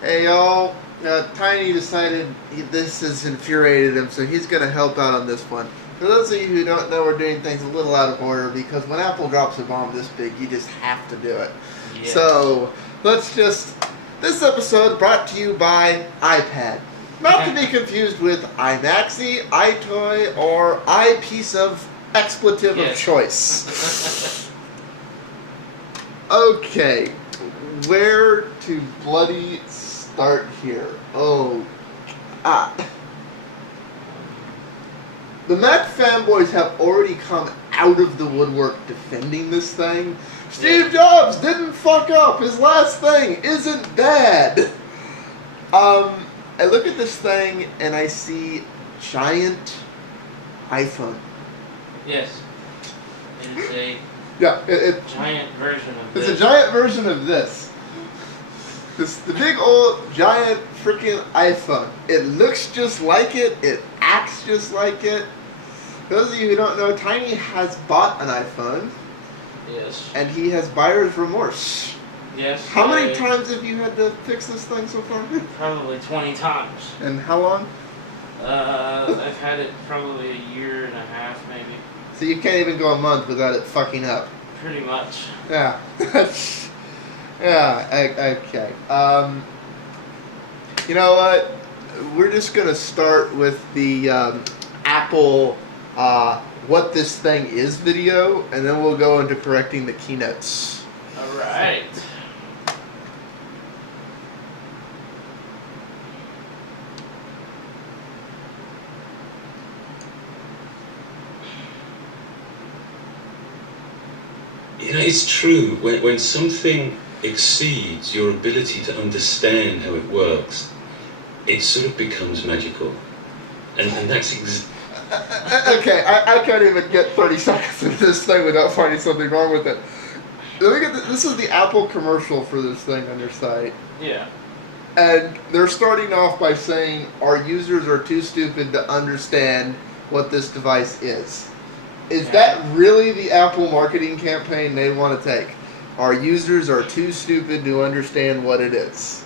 Hey y'all, Tiny decided this has infuriated him, so he's going to help out on this one. For those of you who don't know, we're doing things a little out of order because when Apple drops a bomb this big, you just have to do it. Yes. So, this episode brought to you by iPad. Not to be confused with iMaxi, iToy, or iPiece of expletive of choice. Okay, where to bloody start here? The Mac fanboys have already come out of the woodwork defending this thing. Steve Jobs didn't fuck up. His last thing isn't bad. I look at this thing and I see giant iPhone. Yes. It's a giant version of this. It's a giant version of this. The big old giant freaking iPhone. It looks just like it. It acts just like it. For those of you who don't know, Tiny has bought an iPhone. Yes. And he has buyer's remorse. Yes. How many times have you had to fix this thing so far? Probably 20 times. And how long? I've had it probably a year and a half, maybe. So you can't even go a month without it fucking up. Pretty much. Yeah. Okay. You know what? We're just going to start with the Apple what this thing is video, and then we'll go into correcting the keynotes. Alright. You know, it's true. When something exceeds your ability to understand how it works, it sort of becomes magical. And that's okay, I can't even get 30 seconds into this thing without finding something wrong with it. Let me get this is the Apple commercial for this thing on their site. Yeah. And they're starting off by saying our users are too stupid to understand what this device is. Is that really the Apple marketing campaign they want to take? Our users are too stupid to understand what it is.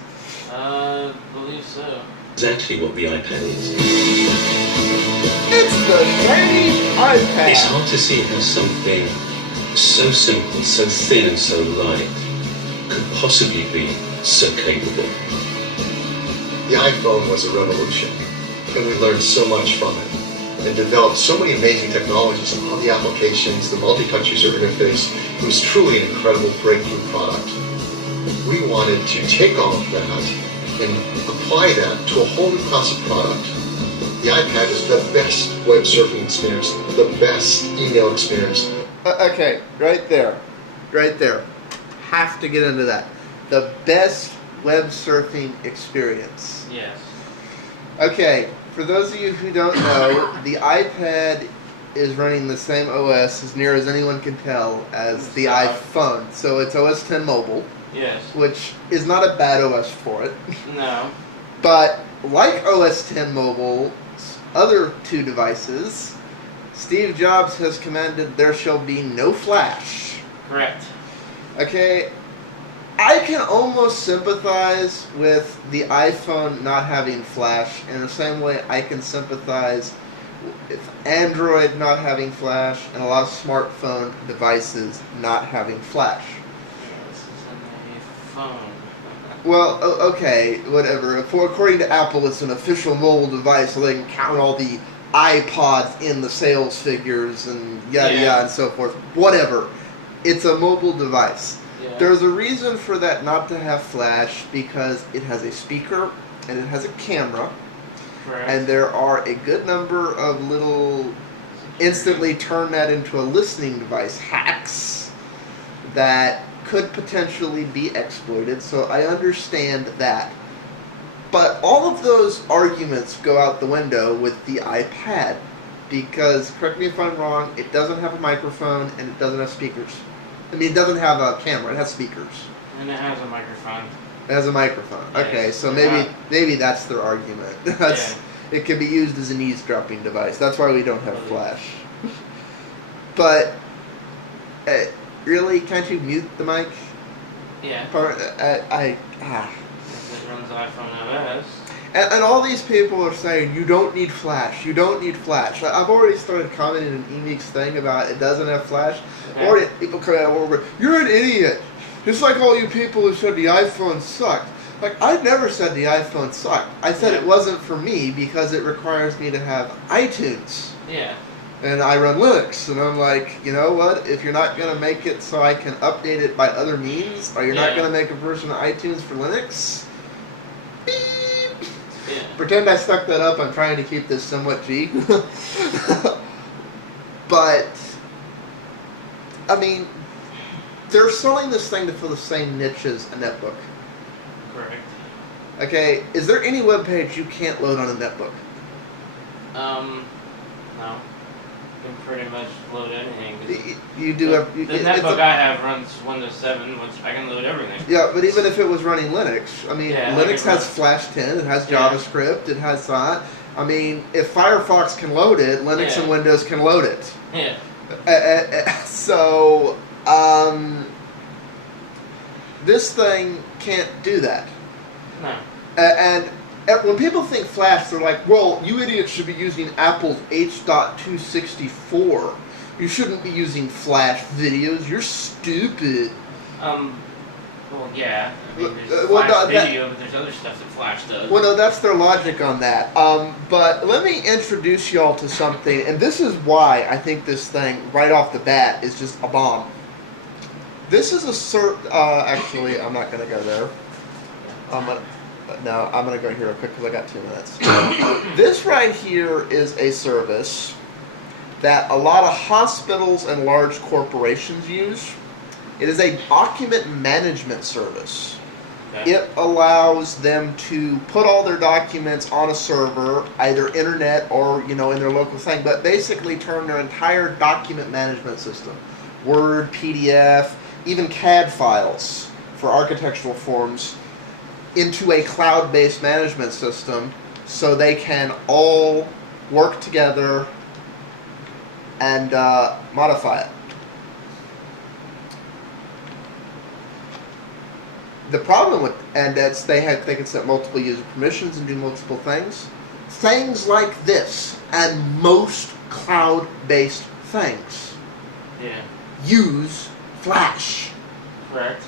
Believe so. exactly what the iPad is. It's the shiny iPad. It's hard to see how something so simple, so thin and so light could possibly be so capable. The iPhone was a revolution, and we learned so much from it. And developed so many amazing technologies, all the applications, the multi-touch user interface. It was truly an incredible breakthrough product. We wanted to take all of that and apply that to a whole new class of product. The iPad is the best web surfing experience, the best email experience. Okay, right there. Have to get into that. The best web surfing experience. Yes. Okay. For those of you who don't know, the iPad is running the same OS, as near as anyone can tell, as the iPhone. So it's OS X Mobile. Yes. Which is not a bad OS for it. No. But like OS X Mobile's other two devices, Steve Jobs has commanded there shall be no flash. Correct. Okay, I can almost sympathize with the iPhone not having flash in the same way I can sympathize with Android not having flash and a lot of smartphone devices not having flash. This is a phone. Well, okay, whatever. According to Apple, it's an official mobile device, so they can count all the iPods in the sales figures and yada and so forth. Whatever. It's a mobile device. Yeah. There's a reason for that not to have flash because it has a speaker and it has a camera. Correct. And there are a good number of little instantly turn that into a listening device hacks that could potentially be exploited, so I understand that. But all of those arguments go out the window with the iPad because, correct me if I'm wrong, it doesn't have a microphone and it doesn't have speakers. I mean, it doesn't have a camera, it has speakers. And it has a microphone. It has a microphone. Yes. Okay, so maybe that's their argument. It can be used as an eavesdropping device. That's why we don't have flash. But really, can't you mute the mic? Yeah. I Is it runs iPhone OS. And all these people are saying, you don't need Flash, you don't need Flash. I've already started commenting in Emek's thing about it doesn't have Flash. Okay. Already people come out over, you're an idiot. Just like all you people who said the iPhone sucked. Like, I never said the iPhone sucked. I said it wasn't for me because it requires me to have iTunes. Yeah. And I run Linux. And I'm like, you know what? If you're not going to make it so I can update it by other means, or you're not going to make a version of iTunes for Linux, beep. Yeah. Pretend I stuck that up. I'm trying to keep this somewhat G. But, I mean, they're selling this thing to fill the same niche as a netbook. Correct. Okay, is there any web page you can't load on a netbook? No. You can pretty much load anything. You do have... The netbook I have runs Windows 7, which I can load everything. Yeah, but even if it was running Linux, I mean, Linux has Flash 10, it has JavaScript, it has that. I mean, if Firefox can load it, Linux and Windows can load it. Yeah. So, this thing can't do that. No. And when people think Flash, they're like, well, you idiots should be using Apple's H.264. You shouldn't be using Flash videos. You're stupid. Well, yeah. I mean, there's well, Flash no, video, but there's other stuff that Flash does. Well, no, that's their logic on that. But let me introduce y'all to something, and this is why I think this thing, right off the bat, is just a bomb. This is a actually, I'm not going to go there. I'm going to go here real quick because I got 2 minutes. This right here is a service that a lot of hospitals and large corporations use. It is a document management service. Okay. It allows them to put all their documents on a server, either internet or, in their local thing, but basically turn their entire document management system, Word, PDF, even CAD files for architectural forms, into a cloud-based management system so they can all work together and modify it. The problem with, and that's they can set multiple user permissions and do multiple things. Things like this and most cloud-based things use Flash. Correct.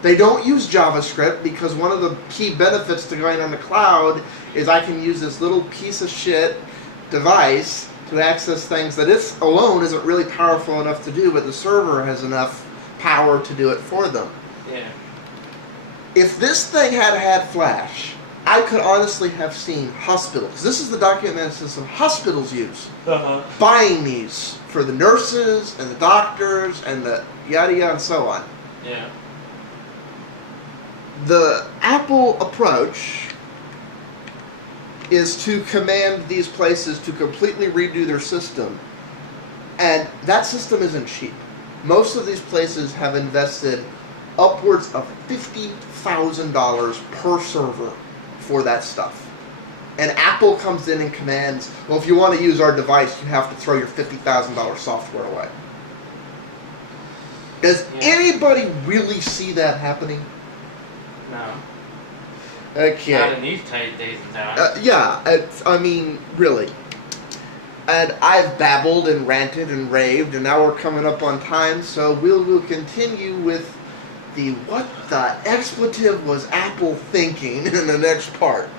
They don't use JavaScript because one of the key benefits to going on the cloud is I can use this little piece of shit device to access things that it alone isn't really powerful enough to do, but the server has enough power to do it for them. Yeah. If this thing had Flash, I could honestly have seen hospitals. This is the document management system hospitals use. Buying these for the nurses and the doctors and the yada yada and so on. Yeah. The Apple approach is to command these places to completely redo their system. And that system isn't cheap. Most of these places have invested upwards of $50,000 per server for that stuff. And Apple comes in and commands, well, if you want to use our device, you have to throw your $50,000 software away. Does anybody really see that happening? No. Okay. Not in these tight days and times. I mean, really. And I've babbled and ranted and raved, and now we're coming up on time, so we'll continue with the what the expletive was Apple thinking in the next part.